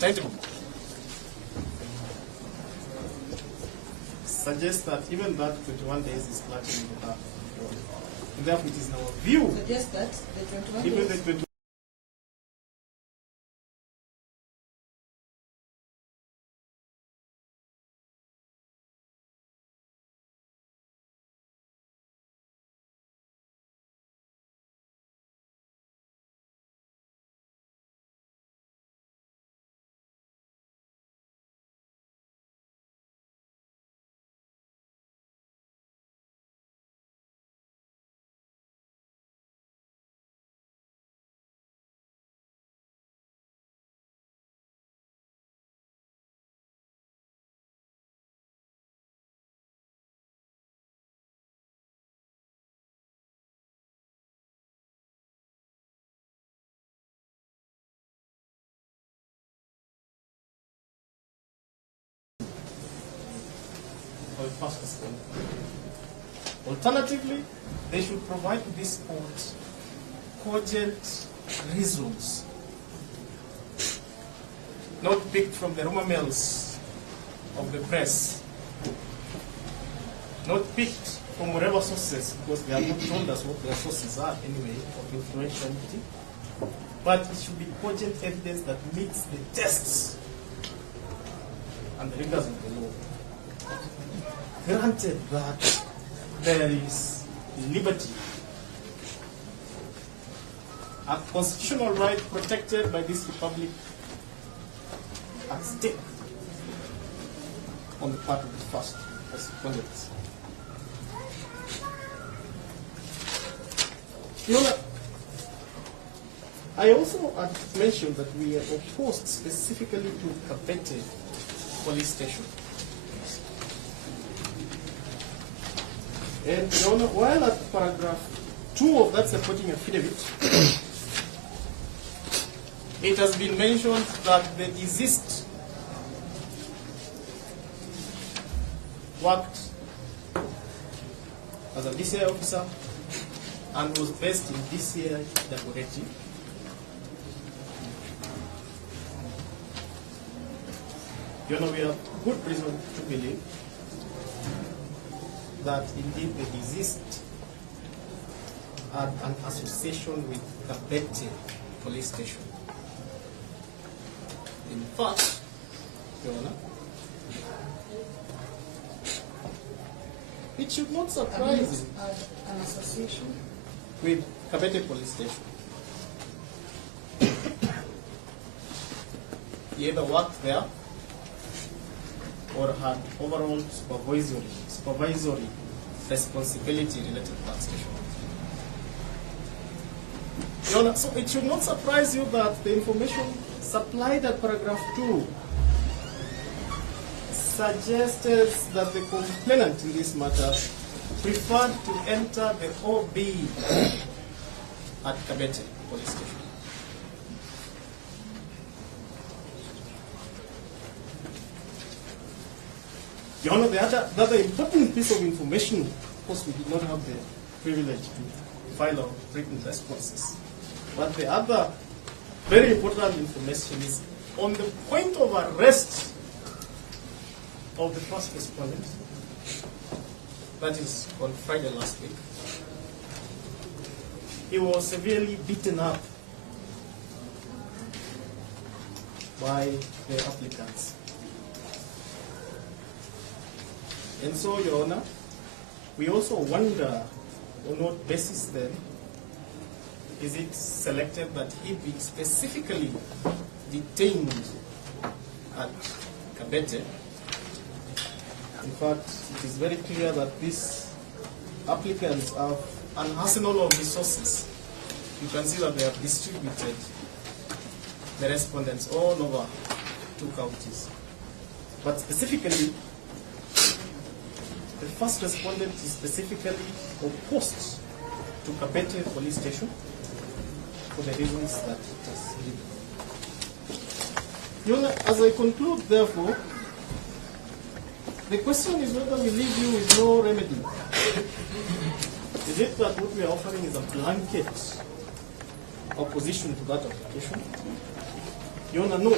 timetable suggests that even that 21 days is lacking in the and therefore it is in our view. Suggest that the 21 Even days. the 21 or past respondent. Alternatively, they should provide to this court cogent reasons, not picked from the rumor mills of the press, not picked from whatever sources, because they have not told us what their sources are anyway of influentiality, but it should be cogent evidence that meets the tests and the rigors of the law. Granted that there is liberty, a constitutional right protected by this republic at stake on the part of the first respondent. Your Honor, I also had mentioned that we are opposed specifically to Kabete police station. And Your Honor, while at paragraph 2 of that supporting affidavit, it has been mentioned that the deceased worked as a DCI officer and was based in DCI Dagoretti. Your Honor, we have good reason to believe that indeed the deceased had an association with Kabete police station. In fact, Your Honor, it should not surprise you An association. with Kabete police station. He either worked there or had overall supervisory responsibility related to that station. Your Honor, so it should not surprise you that the information supplied at paragraph 2 suggested that the complainant in this matter preferred to enter the OB at Kabete police station. Your Honor, the other important piece of information, of course we did not have the privilege to file our written responses, but the other very important information is on the point of arrest of the first respondent, that is on Friday last week. He was severely beaten up by the applicants. And so, Your Honor, we also wonder on what basis then is it selected that he be specifically detained at Kabete. In fact, it is very clear that these applicants have an arsenal of resources. You can see that they have distributed the respondents all over 2 counties. But specifically, the first respondent is specifically opposed to Kabete police station for the reasons that it has given. Your Honor, as I conclude, therefore, the question is whether we leave you with no remedy. Is it that what we are offering is a blanket opposition to that application? Your Honor, no.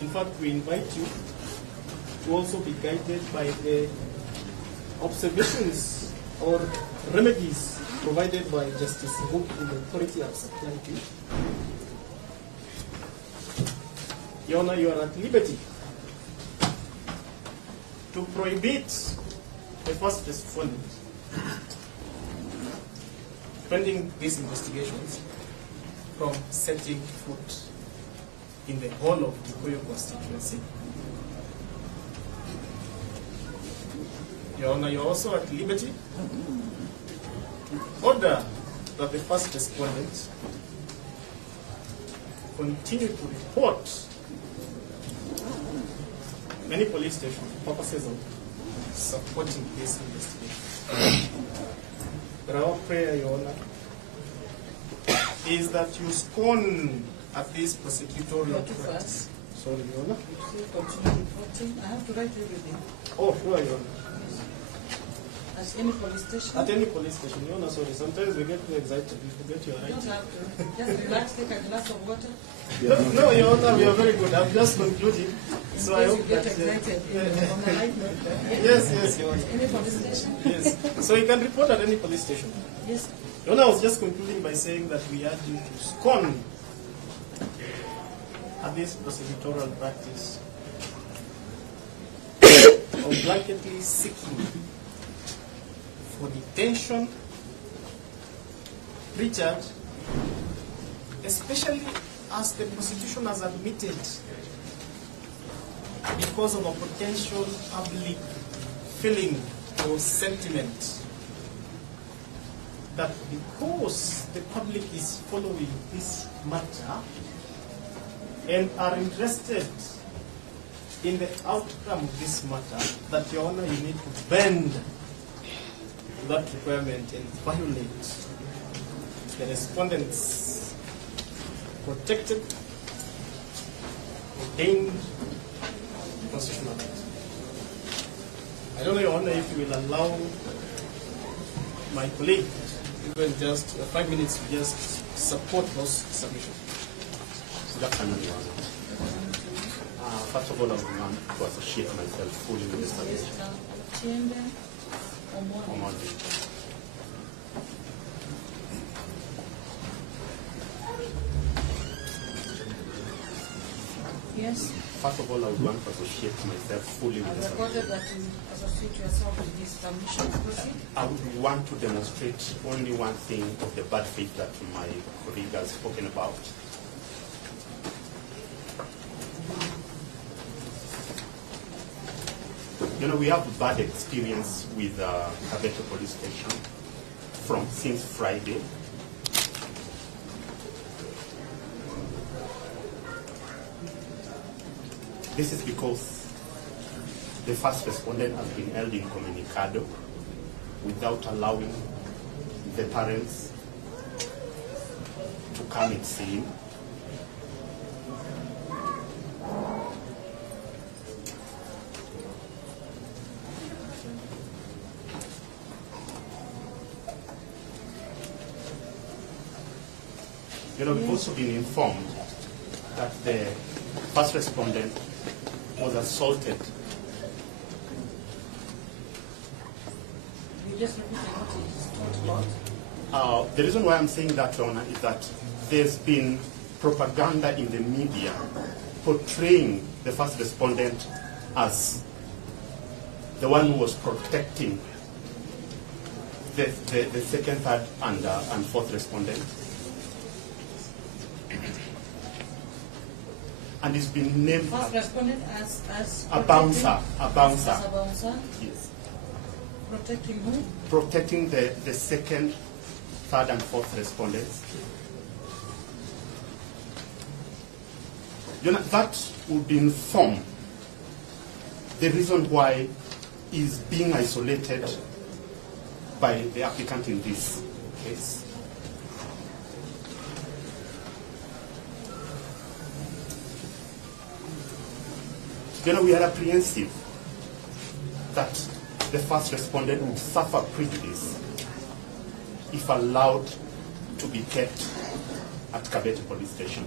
In fact, we invite you to also be guided by the observations or remedies provided by Justice Hook in the authority of security. Your Honor, you are at liberty to prohibit the first respondent pending these investigations from setting foot in the whole of the Kikuyu constituency. Your Honor, you are also at liberty to order that the first respondent continue to report many police stations for purposes of supporting this investigation. But our prayer, Your Honor, is that you scorn at this prosecutorial practice. Sorry, Your Honor. I have to write everything. Oh, sure, Your Honor. At any police station? At any police station, Your Honor, sorry. Sometimes we get too excited, we forget your You don't right. have to. Just relax, take a glass of water. No, Your Honor, we are very good. I'm just concluding. So I In case hope you get that, excited on the light note. yes, Your Honor. Any police station? Yes. So you can report at any police station. Yes. Your Honor, I was just concluding by saying that we urge you to scorn at this prosecutorial practice of blanketly seeking for detention, pre-charge, especially as the prosecution has admitted because of a potential public feeling or sentiment that because the public is following this matter and are interested in the outcome of this matter, that, Your Honor, you need to bend that requirement and violate the respondent's protected, ordained constitutional right. I don't know, Your Honor, if you will allow my colleague even just 5 minutes to just support those submissions. Good afternoon, Your Honor. First of all, I would want to associate myself fully with the submission. Yes. First of all, I would want to associate myself fully with I the recorded submission. that you associate yourself with this submission. Proceed. I would want to demonstrate only one thing of the bad faith that my colleague has spoken about. You know, we have bad experience with Kabeto police station since Friday. This is because the first respondent has been held incommunicado without allowing the parents to come and see him. You know, we've also been informed that the first respondent was assaulted. You just repeat what you talked about. The reason why I'm saying that, Your Honor, is that there's been propaganda in the media portraying the first respondent as the one who was protecting the second, third, and fourth respondent. And it's been named First respondent as a bouncer. As a bouncer. Yes. Protecting who? Protecting the second, third, and fourth respondents. You know, that would inform the reason why he's being isolated by the applicant in this case. You know, we are apprehensive that the first respondent will suffer prejudice if allowed to be kept at Kabeto police station.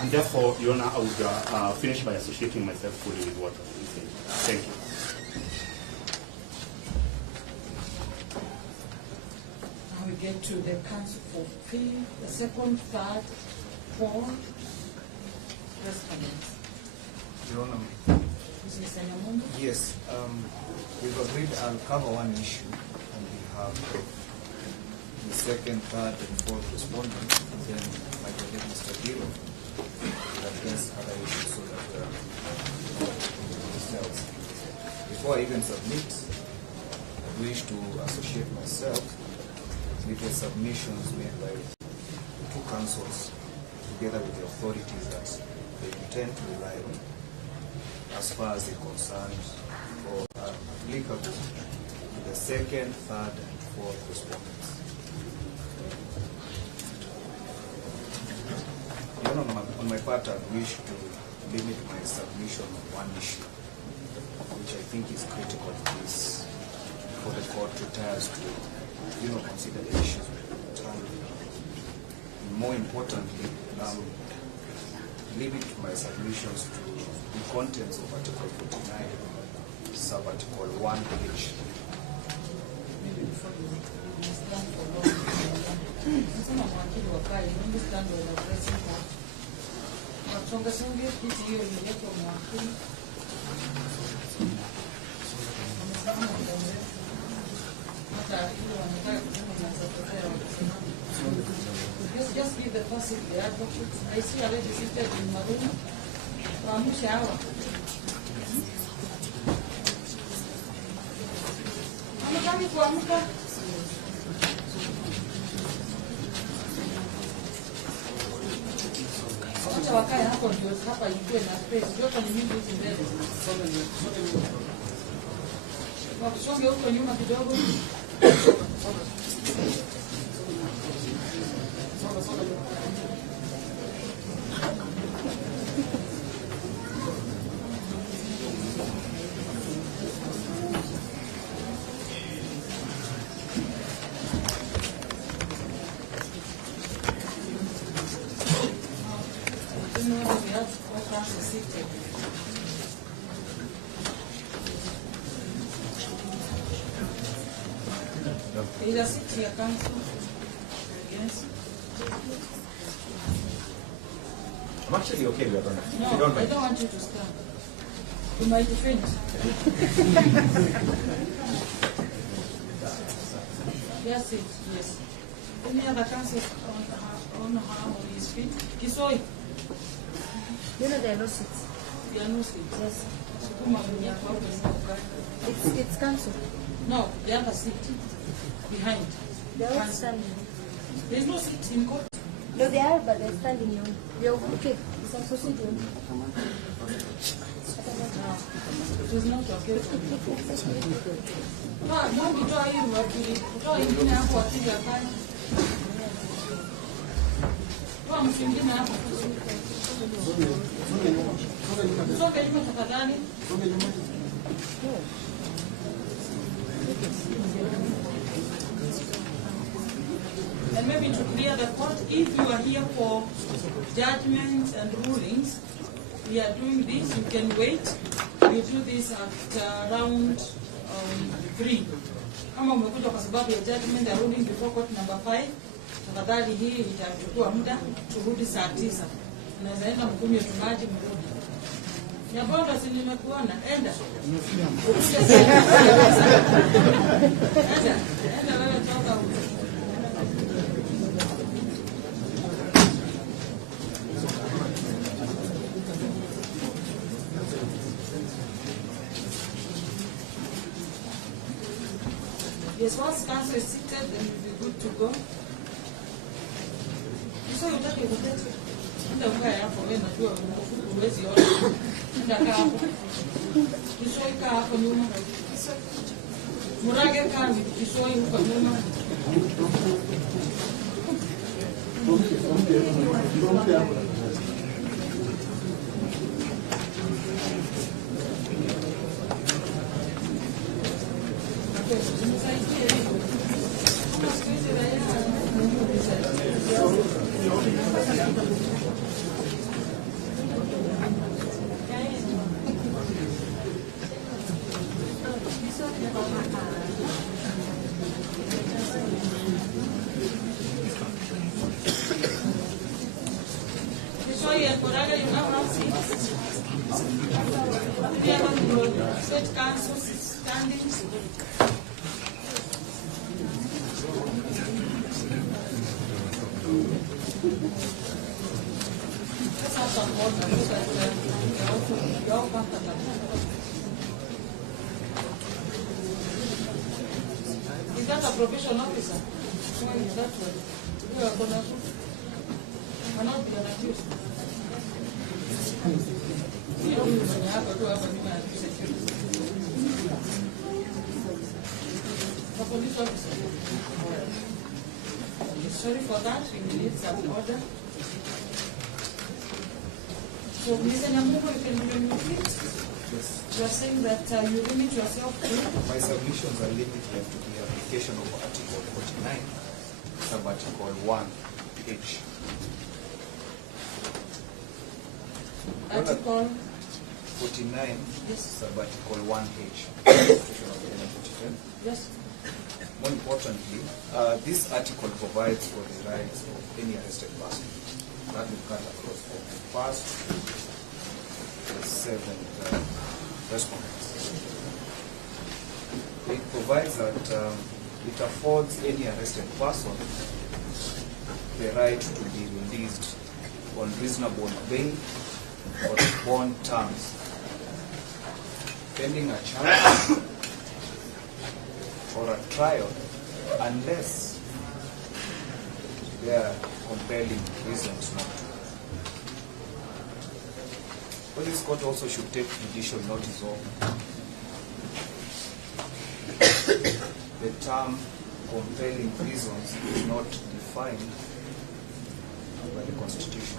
And therefore, Your Honor, I would finish by associating myself fully with what I'm saying. Thank you. Now we get to the counsel for fee, the second, third, fourth, respondents. Your Honor, Mr. Nyamundu? yes, we've agreed I'll cover one issue on behalf of the second, third, and fourth respondents, and then my colleague Mr. Giro will address other issues so that ourselves. Before I even submit, I wish to associate myself with the submissions made by two councils together with the authorities that they intend to rely on as far as they're concerned or are applicable to the second, third, and fourth respondents. On my part, I wish to limit my submission on one issue, which I think is critical to this, for the court retires to, consider the issues with time. More importantly, limit my submissions to the contents of Article 49, sub-article 1H. Maybe before you stand for long. Nasema mwakili wa kai, you stand for the president. Wachonga songe kiti hiyo imeletwa mwakili. Wamesema muda mrefu. Hata ile wanataka kusema inasotokea wakisema. Just give the person the advocate. I see already seated in my room. Waamushe hawa. Hamtaki kuamka? Wacha wakae hapo ndio hapa ikuwe na space. Yote ni mingi huku mbele. Wakisonge huko nyuma kidogo. Is a seat here, counsel? Yes. I'm actually okay with that. No, If you don't I mind. don't want you to stand. You might faint. Yes, it, yes. Any other counsel on how he is fit? Kisoi? You know there are no seats. There are no seats. Yes. Sukuma kwenye kwa huko. It's council. No, the other seat. Behind. They're all standing. There is no seat in court. No, they are, but they're standing here. They're okay. It's a procedure. It is not okay. No, kutoa hii wakili. Kutoa ingine hapo wakili afanye. Toa msingine hapo. Soke nyuma tafadhali. And maybe to clear the court, if you are here for judgments and rulings, we are doing this, you can wait. You do this at around 3. Kama umekuja kwa sababu ya judgment and ruling before court number 5, tafadhali hii itachukua muda, turudi saa 9. Unaweza enda mkunywe maji mrudi. Nyabondo si nimekuona, enda. Enda wewe toka huko. Yes, once counsel is seated, then you'll be good to go. So you take a look. Ndio kwa hapo wewe unajua huwezi ona. Ndio hapo. Kisoi kaa hapo nyuma. Murage kambi kisoi huko nyuma. Sorry, Koraga, you now have seats. We have a state council standings. Let's have some water so that you're all comfortable. Is that a probation officer? Why is that one? You are going to cannot be accused. You don't even have to have a new security. The police officer. Sorry for that, we need some order. So, Mr. Nyamugo, you can bring your feet. Yes. You are saying that you limit yourself to? My submissions are limited to the application of Article 49, sub-Article 1H. Article 49, yes. sub-Article 1H. Yes. More importantly, this article provides for the rights of any arrested person. That will cut across from the first to the seventh respondents. It provides that it affords any arrested person the right to be released on reasonable bail or bond terms, pending a charge or a trial, unless there are compelling reasons not to. Police court also should take judicial notice of the term compelling reasons is not defined by the Constitution.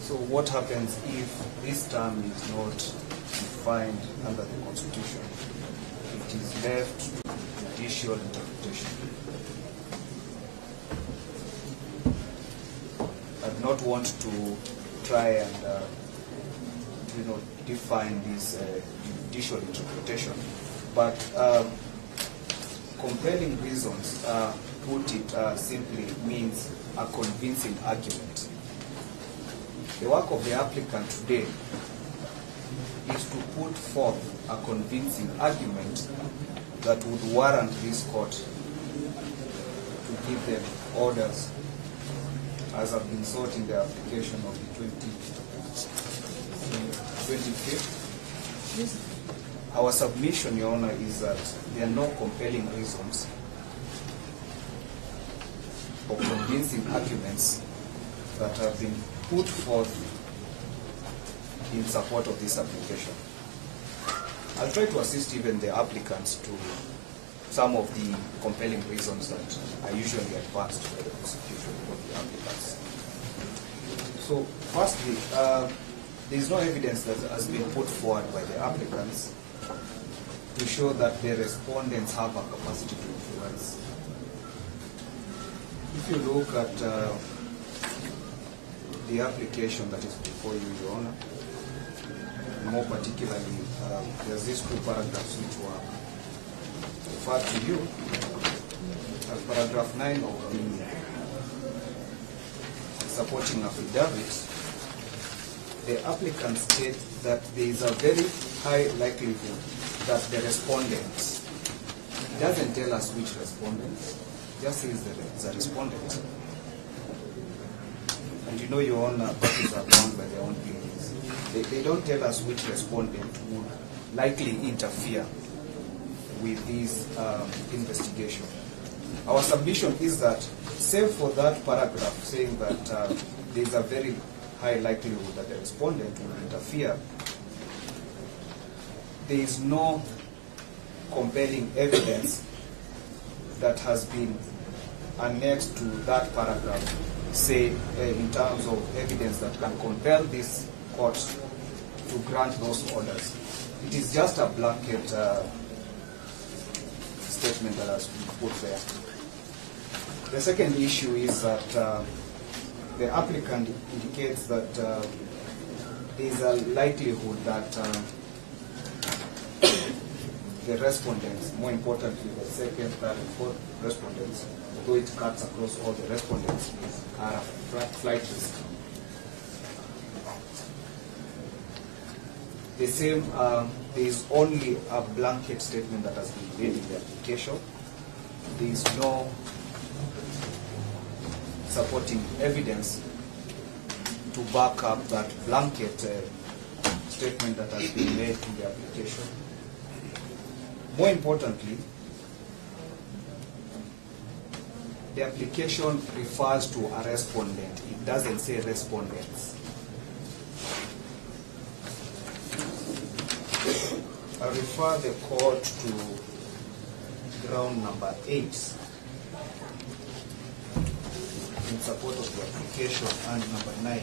So what happens if this term is not defined under the Constitution? It is left to judicial interpretation. I do not want to try and define this judicial interpretation, but compelling reasons, put it simply, means a convincing argument. The work of the applicant today is to put forth a convincing argument that would warrant this court to give them orders as have been sought in the application of the 25th. Our submission, Your Honor, is that there are no compelling reasons or convincing arguments that have been put forth in support of this application. I'll try to assist even the applicants to some of the compelling reasons that are usually advanced by the prosecution of the applicants. So, firstly, there is no evidence that has been put forward by the applicants to show that the respondents have a capacity to influence. If you look at the application that is before you, Your Honor, more particularly, there's these two paragraphs which were referred to you as paragraph 9 of the supporting affidavit. The applicant states that there is a very high likelihood that the respondent, it doesn't tell us which respondent, just says the respondent. And you know, Your Honor, parties are bound by their own pleadings. They don't tell us which respondent would likely interfere with this investigation. Our submission is that, save for that paragraph saying that there is a very high likelihood that the respondent will interfere, there is no compelling evidence that has been annexed to that paragraph, say in terms of evidence that can compel this court to grant those orders. It is just a blanket statement that has been put there. The second issue is that the applicant indicates that there is a likelihood that the respondents, more importantly the second, third, and fourth respondents, although it cuts across all the respondents, are a flight risk. The same, there is only a blanket statement that has been made in the application. There is no supporting evidence to back up that blanket statement that has been made in the application. More importantly, the application refers to a respondent. It doesn't say respondents. I refer the court to ground number 8 in support of the application, and number 9.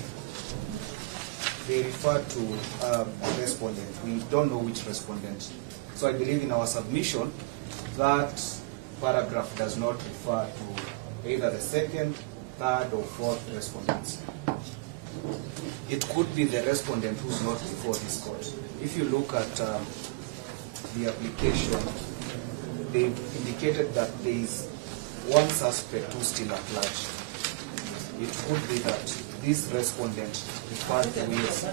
They refer to a respondent. We don't know which respondent. So I believe in our submission that paragraph does not refer to either the second, third, or fourth respondents. It could be the respondent who's not before this court. If you look at the application, they've indicated that there is one suspect who's still at large. It could be that this respondent referred to is,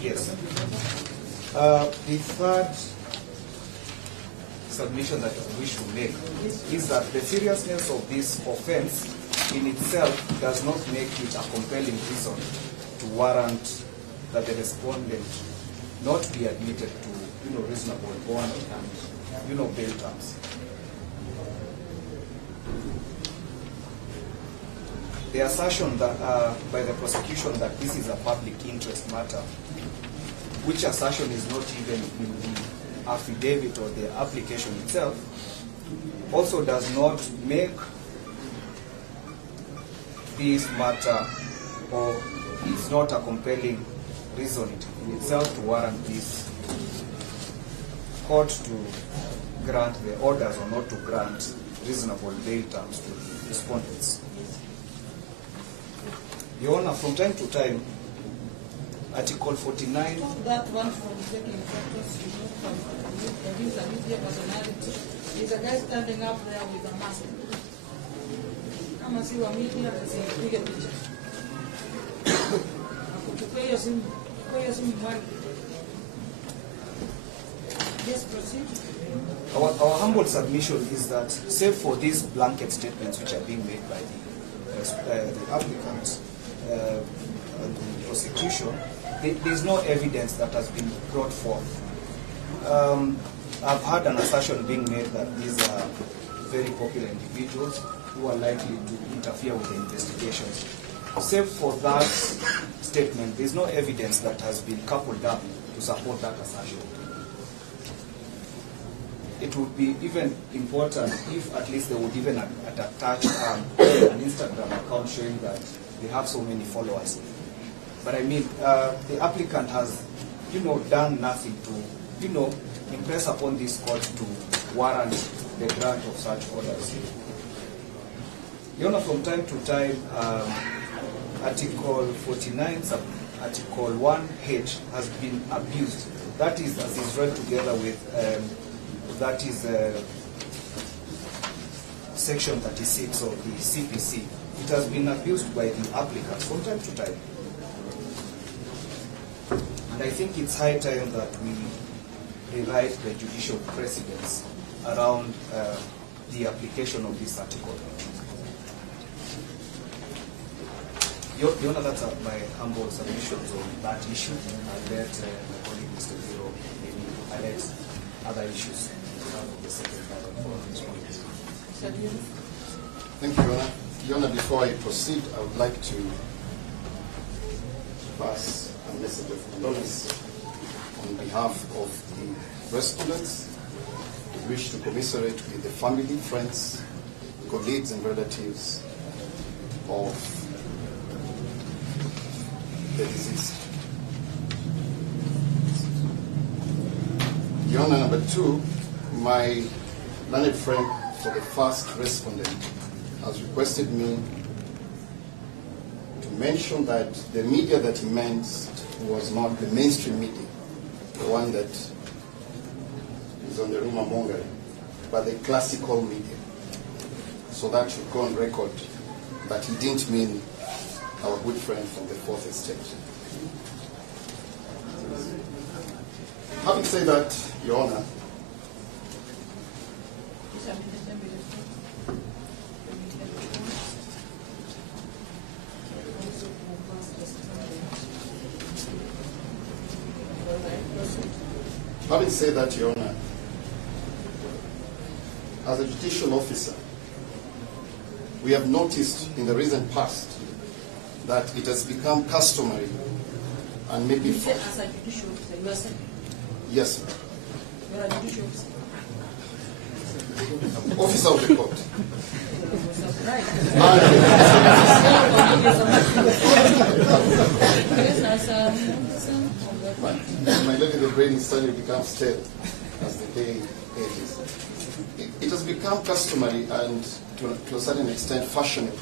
yes. The third submission that we wish to make is that the seriousness of this offense in itself does not make it a compelling reason to warrant that the respondent not be admitted to, reasonable bond and, bail terms. The assertion that by the prosecution that this is a public interest matter, which assertion is not even in the affidavit or the application itself, also does not make this matter, or is not a compelling reason in itself to warrant this court to grant the orders or not to grant reasonable bail terms to the respondents. Your Honor, from time to time, Article 49... That one from taking photos, from his media personality, is a guy standing up there with a mask. Kama si wa media, asipige picha. Akuchukua hiyo simu mwali. Yes, proceed. Our humble submission is that, save for these blanket statements which are being made by the applicants and the prosecution, there is no evidence that has been brought forth. I've heard an assertion being made that these are very popular individuals who are likely to interfere with the investigations. Save for that statement, there is no evidence that has been coupled up to support that assertion. It would be even important if at least they would even attach an Instagram account showing that they have so many followers. But I mean, the applicant has, done nothing to, impress upon this court to warrant the grant of such orders. From time to time, Article 49, Article 1H has been abused. That is, as is read together with, that is Section 36 of the CPC. It has been abused by the applicants from time to time. And I think it's high time that we rewrite the judicial precedents around the application of this article. Your Honor, that's my humble submissions on that issue. I'll let my colleague Mr. Bureau maybe highlight other issues of the second response. Thank you, Your Honor. Your Honor, before I proceed, I would like to pass a message of condolence on behalf of the respondents. We wish to commiserate with the family, friends, colleagues, and relatives of the deceased. Your Honor, number 2, my learned friend for the first respondent has requested me to mention that the media that he meant was not the mainstream media, the one that is on the rumor mongering, but the classical media. so that should go on record that he didn't mean our good friend from the Fourth Estate. Having said that, Your Honor, Your Honor, as a judicial officer, we have noticed in the recent past that it has become customary and maybe You say as a judicial officer, you are saying yes, ma'am. you are a judicial officer. Officer of the court. Right. My lady, the brain is starting to become stale as the day ages. It has become customary and to a certain extent fashionable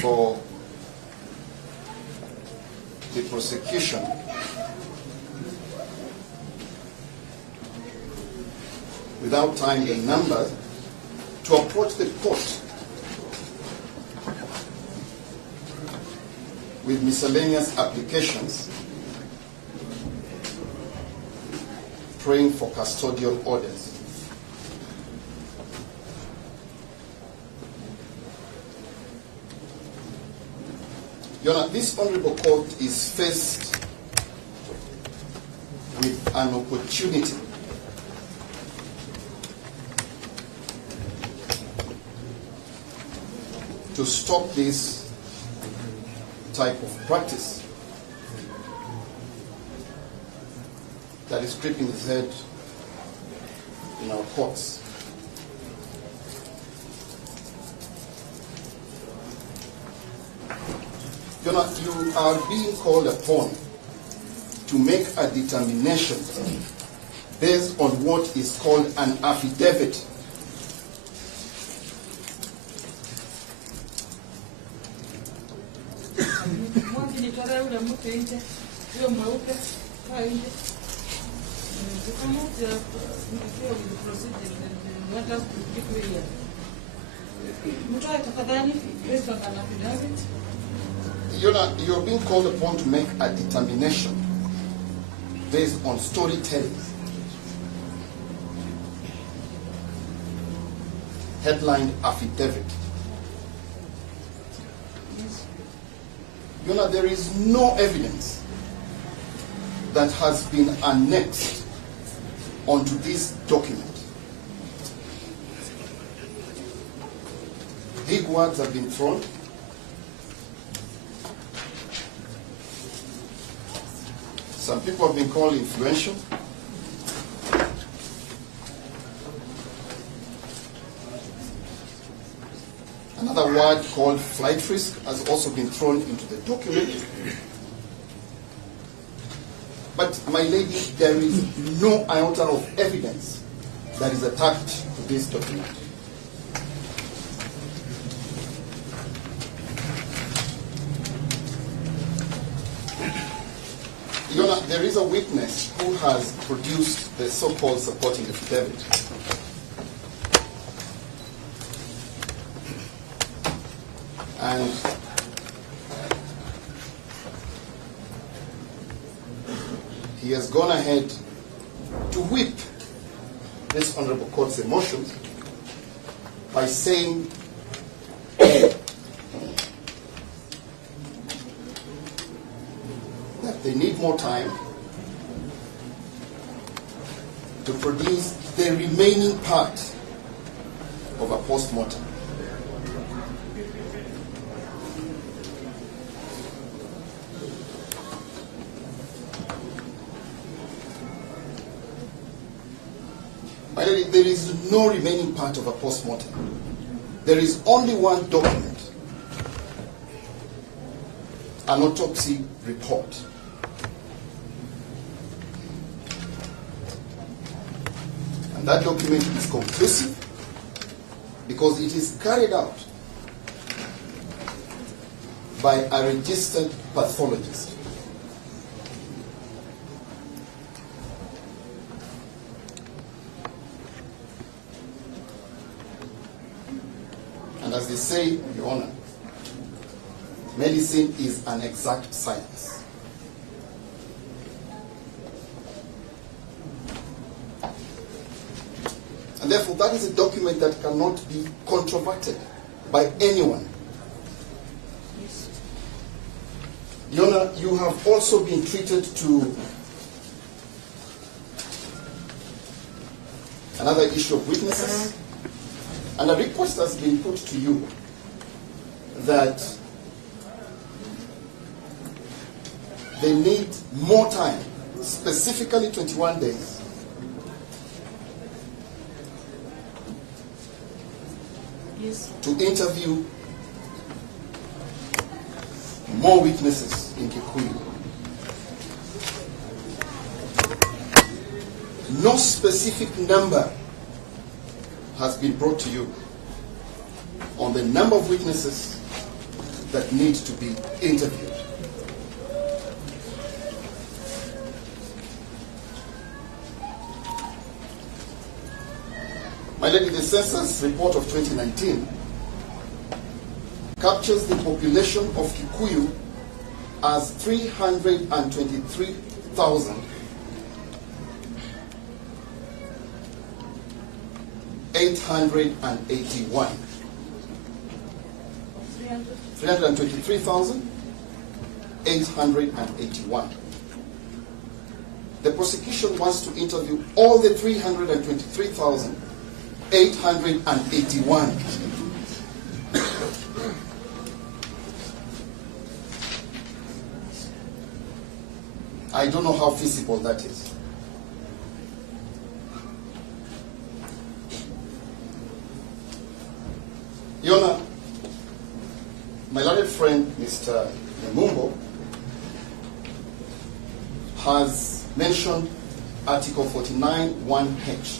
for the prosecution without time and number to approach the court with miscellaneous applications praying for custodial orders. Your Honor, this honorable court is faced with an opportunity to stop this type of practice that is creeping its head in our courts. Your Honor, you are being called upon to make a determination based on what is called an affidavit. You're being called upon to make a determination based on storytelling. Headline affidavit. There is no evidence that has been annexed onto this document. Big words have been thrown. Some people have been called influential. Another word called flight risk has also been thrown into the document. But, my lady, there is no iota of evidence that is attached to this document. Your Honor, there is a witness who has produced the so-called supporting affidavit. And he has gone ahead to whip this honorable court's emotions by saying that they need more time to produce the remaining part of a post-mortem. There is no remaining part of a post-mortem. There is only one document, an autopsy report. And that document is conclusive because it is carried out by a registered pathologist. as they say, Your Honor, medicine is an exact science. And therefore, that is a document that cannot be controverted by anyone. Your Honor, you have also been treated to another issue of witnesses, and a request has been put to you that they need more time, specifically 21 days, Yes. to interview more witnesses in Kikuyu. No specific number has been brought to you on the number of witnesses that need to be interviewed. My lady, the census report of 2019 captures the population of Kikuyu as 323,881. 323,881. The prosecution wants to interview all the 323,881. I don't know how feasible that is. Your Honor, my learned friend, Mr. Mumbo, has mentioned Article 49(1)H,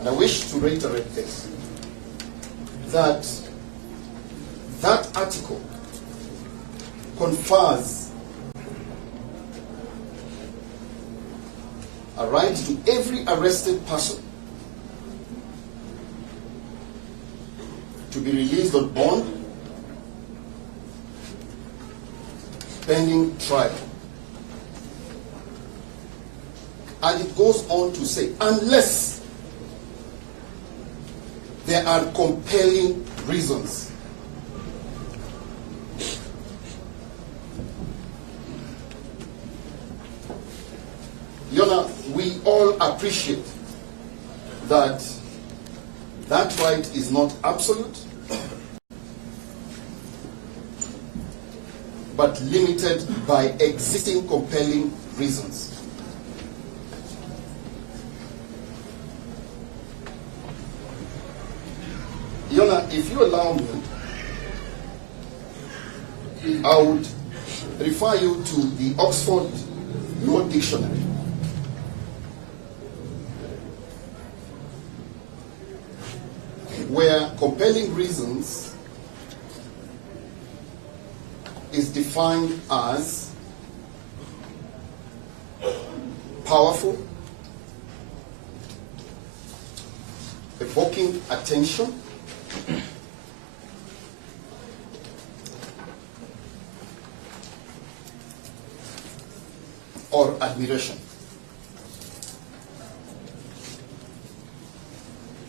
and I wish to reiterate this, that article confers a right to every arrested person to be released on bond pending trial. And it goes on to say, unless there are compelling reasons. Your Honor, we all appreciate that that right is not absolute, but limited by existing compelling reasons. Your Honor, if you allow me, I would refer you to the Oxford Law Dictionary, where compelling reasons is defined as powerful, evoking attention, or admiration.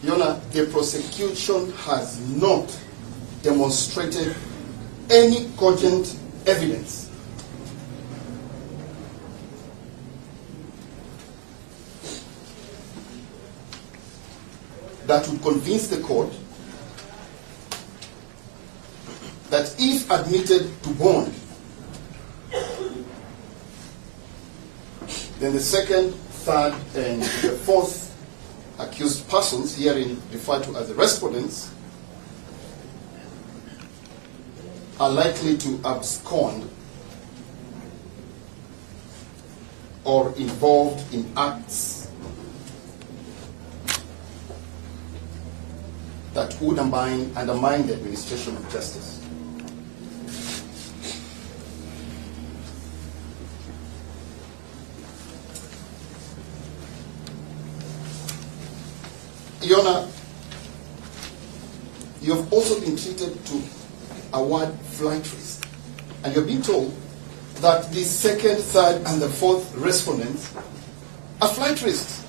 Your Honor, the prosecution has not demonstrated any cogent evidence that would convince the court that if admitted to bond, then the second, third, and the fourth accused persons, herein referred to as the respondents, are likely to abscond or involved in acts that would undermine the administration of justice. Your Honor, you have also also been treated to award flight risk. And you're being told that the second, third, and the fourth respondents are flight risks.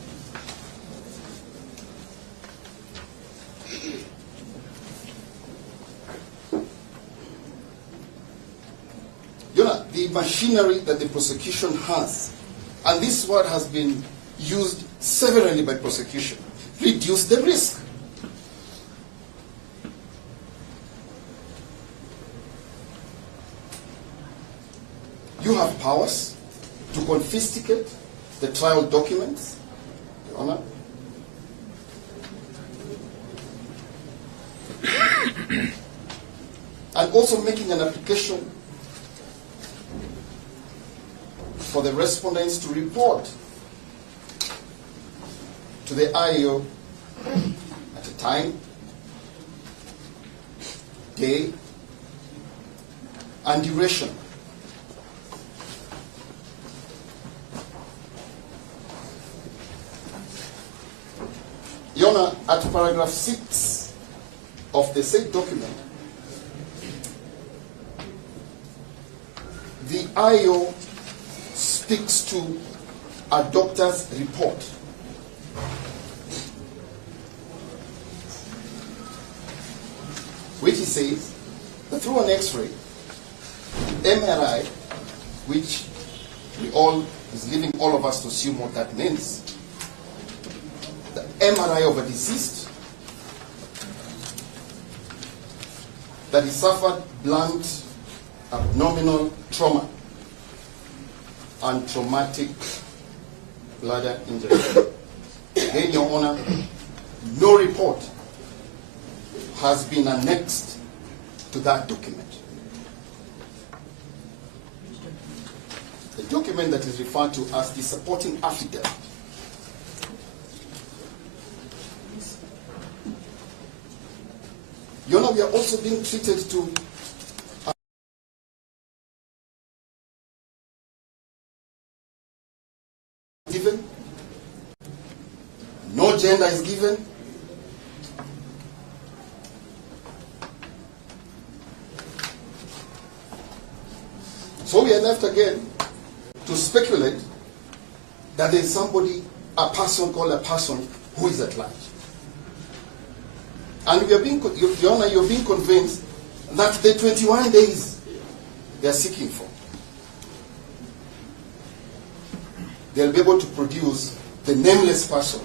You know, the machinery that the prosecution has, and this word has been used severally by prosecution, reduce the risk. You have powers to confiscate the trial documents, Your Honor. And also making an application for the respondents to report to the IAO at a time, day, and duration. Your Honor, at paragraph 6 of the said document, the IAO speaks to a doctor's report. Which he says that through an X-ray, MRI, which is leaving all of us to assume what that means, the MRI of a deceased that he suffered blunt abdominal trauma and traumatic bladder injury. Again, Your Honor, no report has been annexed to that document. The document that is referred to as the supporting affidavit. Your Honor, we are also being treated to given, no gender is given, so we are left again to speculate that there is somebody, a person called a person who is at large. And we are being, Your Honor, you're being convinced that the 21 days they are seeking for, they'll be able to produce the nameless person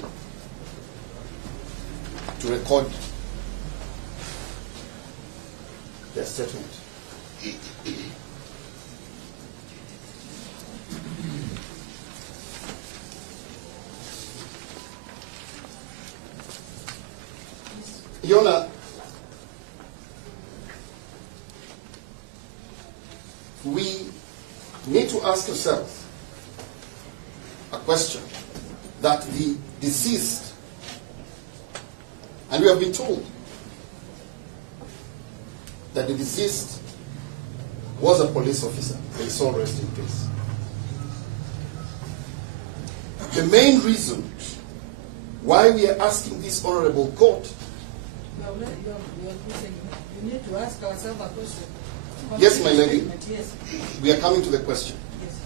to record their statement. Your Honor, we need to ask ourselves a question that the deceased, and we have been told that the deceased was a police officer. May his soul rest in peace. The main reason why we are asking this honorable court, You need to ask ourselves a question. Yes, my lady. Yes. We are coming to the question. Yes.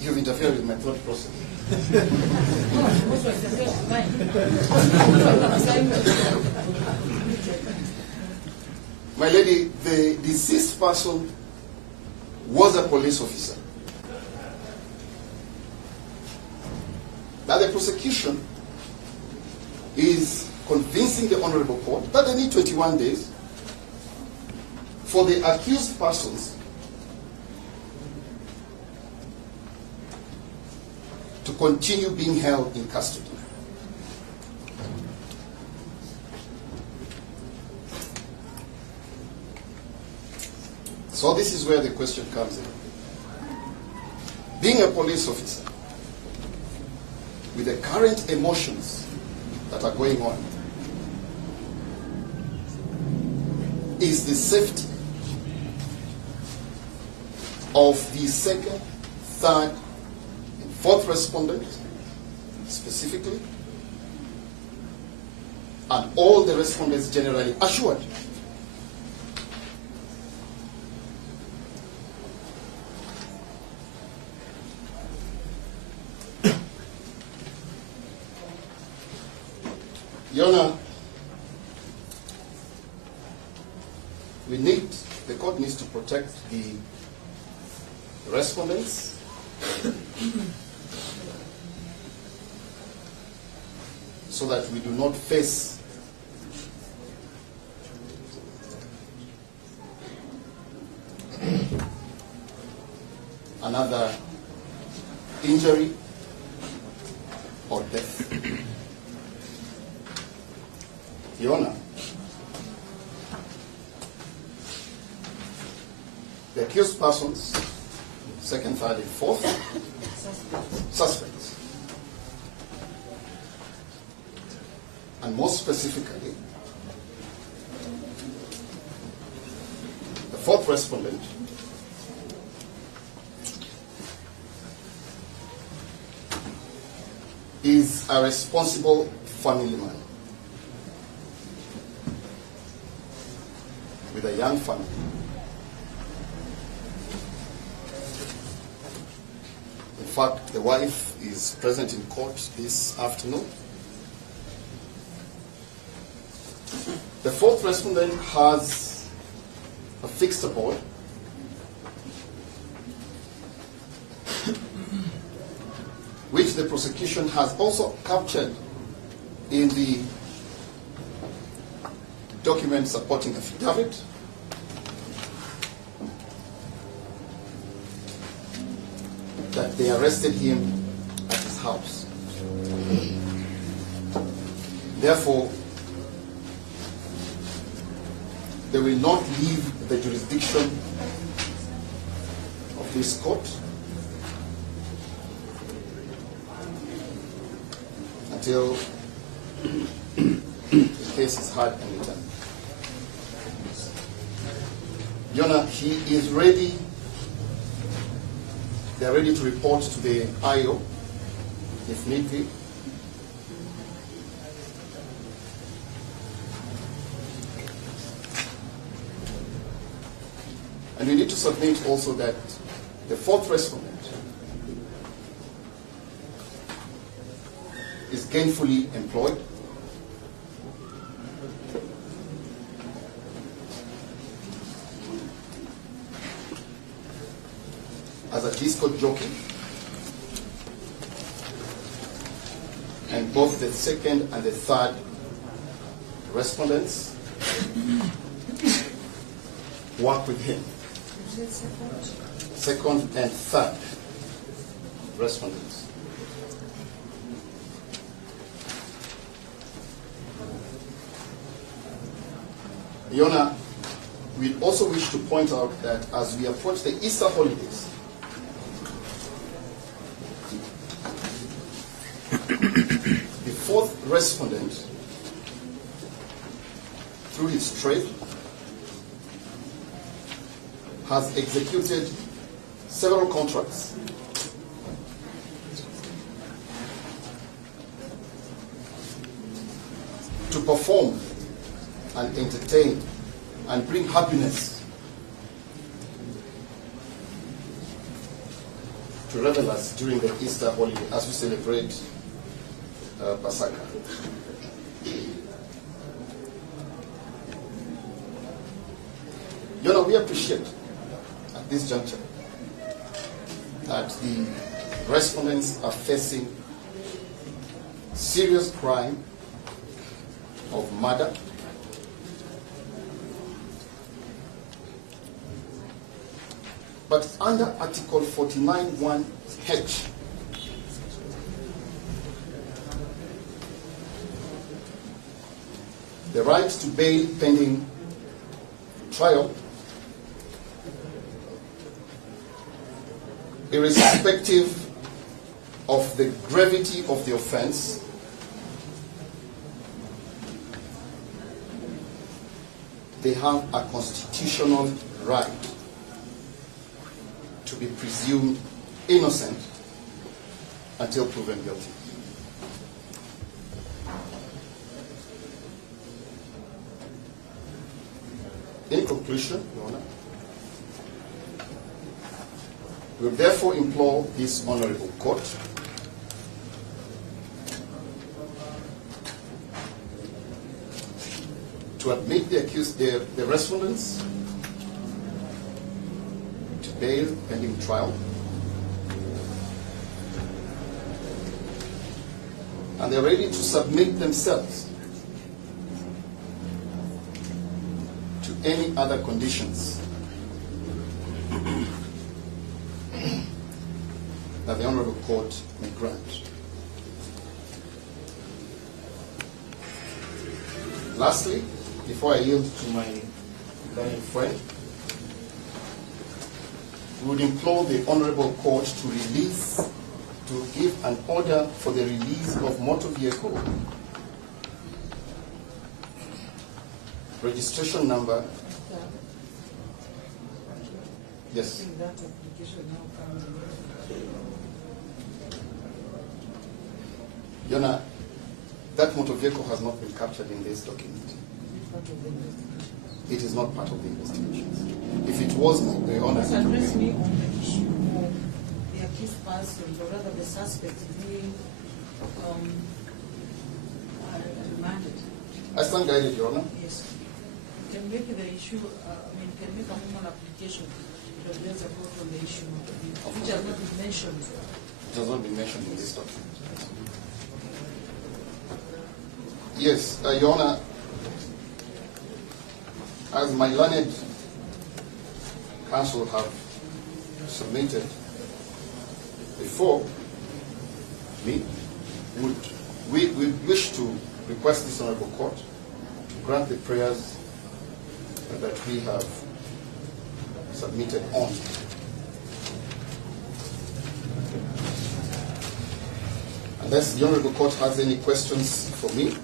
You've interfered with my thought process. My lady, the deceased person was a police officer. Now the prosecution is convincing the honorable court that they need 21 days for the accused persons to continue being held in custody. So this is where the question comes in. Being a police officer, with the current emotions that are going on, is the safety of the second, third, and fourth respondent, specifically, and all the respondents generally assured. Your Honor, the court needs to protect the respondents so that we do not face another injury or death. Your Honor, the accused persons, second, third, and fourth, suspects, and more specifically, the fourth respondent is a responsible family man with a young family. In fact, the wife is present in court this afternoon. The fourth respondent has a fixed abode which the prosecution has also captured in the document supporting affidavit. That they arrested him at his house. Therefore, they will not leave the jurisdiction of this court until the case is heard and returned. Your Honor, he is ready. They are ready to report to the IO if need be. And we need to submit also that the fourth respondent is gainfully employed, as a disco jockey, and both the second and the third respondents work with him. Second and third respondents. Your Honor, we also wish to point out that as we approach the Easter holidays, the fourth respondent, through his trade, has executed several contracts to perform and entertain and bring happiness to revelers during the Easter holiday as we celebrate Passover. You know, we appreciate at this juncture that the respondents are facing serious crime of murder, but under Article 49(1)(h), the right to bail pending trial, irrespective of the gravity of the offense, they have a constitutional right to be presumed innocent until proven guilty. In conclusion, Your Honor, we therefore implore this honorable court to admit the accused, the respondents to bail pending trial, and they're ready to submit themselves to any other conditions that the Honorable Court may grant. Lastly, before I yield to my learned friend, we would implore the Honorable Court to give an order for the release of motor vehicle registration number. Yes. That application now comes in. Your Honor, that motor vehicle has not been captured in this document. It is not part of the investigations. If it was, the Honor. Just address me on the issue of the accused person, or rather the suspect being remanded. I stand guided, Your Honor. Yes. You can make the issue, you can make a formal application to address a court on the issue, which has not been mentioned. It has not been mentioned in this document. Yes, Your Honor, as my learned counsel have submitted before me, we wish to request this Honorable Court to grant the prayers that we have submitted on. Unless the Honorable Court has any questions for me,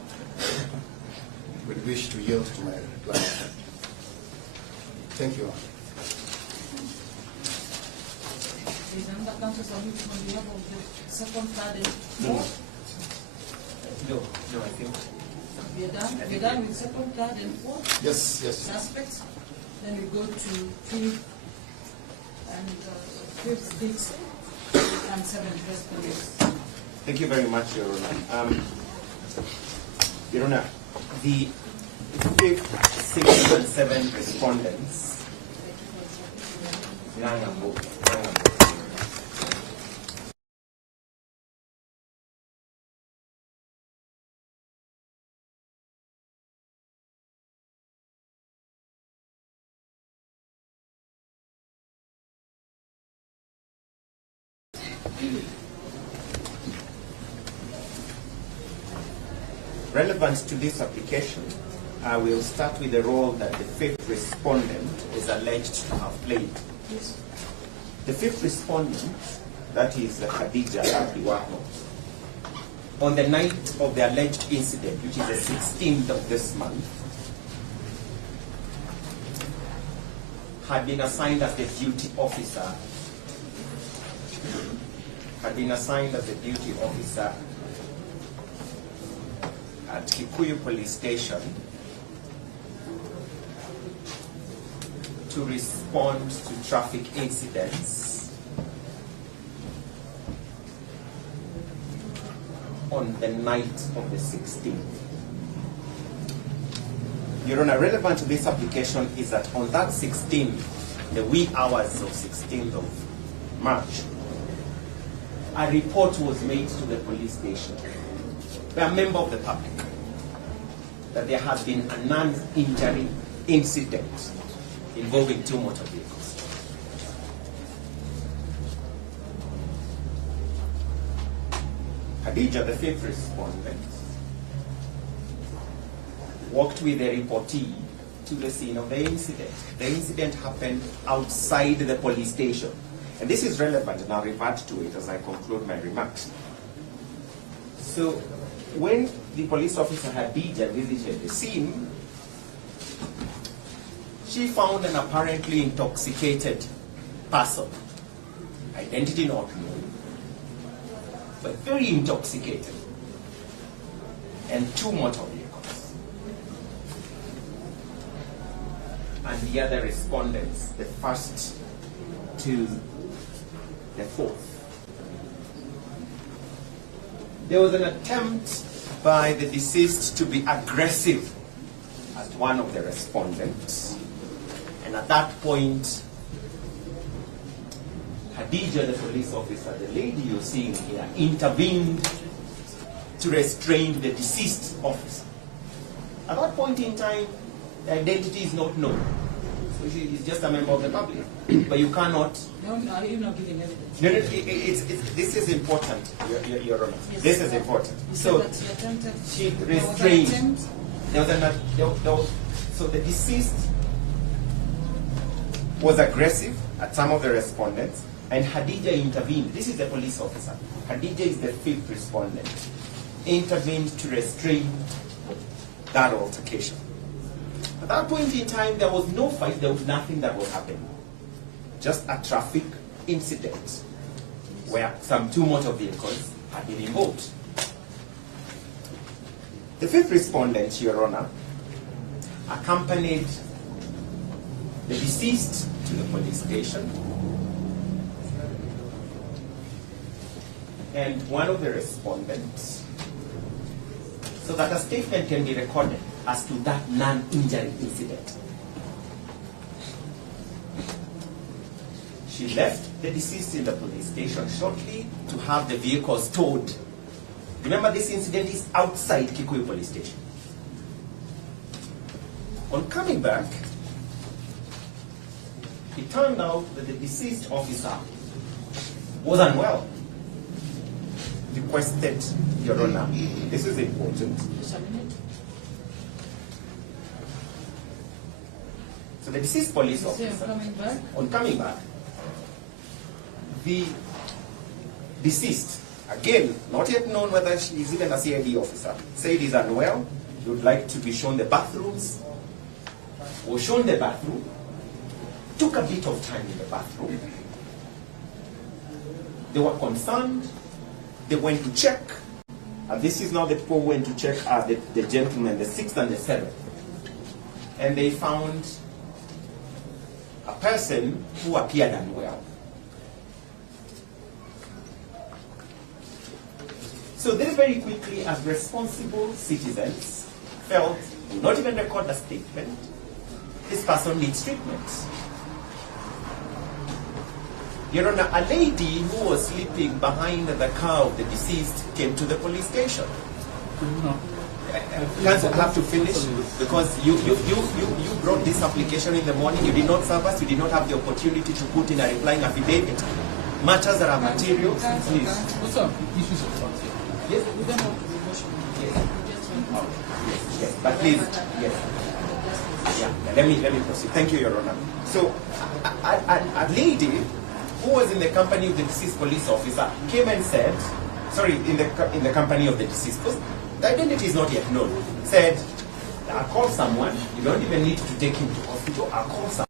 we wish to yield to my reply. Thank you. Is another counsel submitting on behalf of the second, third, and fourth? No, I think. We're done with second, third, and fourth Yes, yes. suspects. Then we go to fifth and fifth, sixth, and seventh respondents. Thank you very much, Your Honor. Your Honor, the 5th, 6th, and 7th respondents. Relevant to this application, I will start with the role that the 5th respondent is alleged to have played. Yes. The 5th respondent, that is Khadija Abdiwaho, on the night of the alleged incident, which is the 16th of this month, had been assigned as the duty officer at Kikuyu Police Station to respond to traffic incidents on the night of the 16th. Your Honor, relevant to this application is that on that 16th, the wee hours of 16th of March, a report was made to the police station by a member of the public that there has been a non-injury incident involving 2 motor vehicles. Khadija, the 5th respondent, walked with the reportee to the scene of the incident. The incident happened outside the police station. And this is relevant, and I'll revert to it as I conclude my remarks. So, when the police officer Khadija visited the scene, she found an apparently intoxicated person, identity not known, but very intoxicated, and 2 motor vehicles. and the other respondents, the first to the fourth. There was an attempt by the deceased to be aggressive at one of the respondents, and at that point, Khadija, the police officer, the lady you're seeing here, intervened to restrain the deceased officer. At that point in time, the identity is not known. So she is just a member of the public. But you cannot... No, you're not giving evidence. No, this is important, Your Honor. Yes, this is important. You So said that she attempted. she There was an restrained. attempt. So the deceased was aggressive at some of the respondents, and Khadija intervened. This is the police officer. Khadija is the fifth respondent. Intervened to restrain that altercation. At that point in time, there was no fight, there was nothing that was happening. Just a traffic incident where some two motor vehicles had been involved. The fifth respondent, Your Honor, accompanied the deceased to the police station, and one of the respondents, so that a statement can be recorded as to that non-injury incident. She left the deceased in the police station shortly to have the vehicles towed. Remember, this incident is outside Kikuyu police station. On coming back, it turned out that the deceased officer was unwell. Requested, Your Honor, this is important. Just a minute. So the deceased police You say officer, coming back. on coming back, the deceased, again, not yet known whether she is even a CID officer, said he's unwell, he would like to be shown the bathrooms, was shown the bathroom, took a bit of time in the bathroom. They were concerned, they went to check, and this is now the people who went to check are the gentlemen, the 6th and the 7th. And they found a person who appeared unwell. So they very quickly, as responsible citizens, felt, do not even record a statement, this person needs treatment. Your Honor, a lady who was sleeping behind the car of the deceased came to the police station. Counsel, have to finish because you brought this application in the morning. You did not serve us. You did not have the opportunity to put in a replying affidavit. Matters that are material, please. What's up? Issues of funds here. Yes. We don't have the motion. Yes. But please, yes. Yeah. Let me proceed. Thank you, Your Honor. So, a lady who was in the company of the deceased police officer came and said, sorry, in the company of the deceased, because the identity is not yet known, said, I'll call someone, you don't even need to take him to hospital, I'll call someone.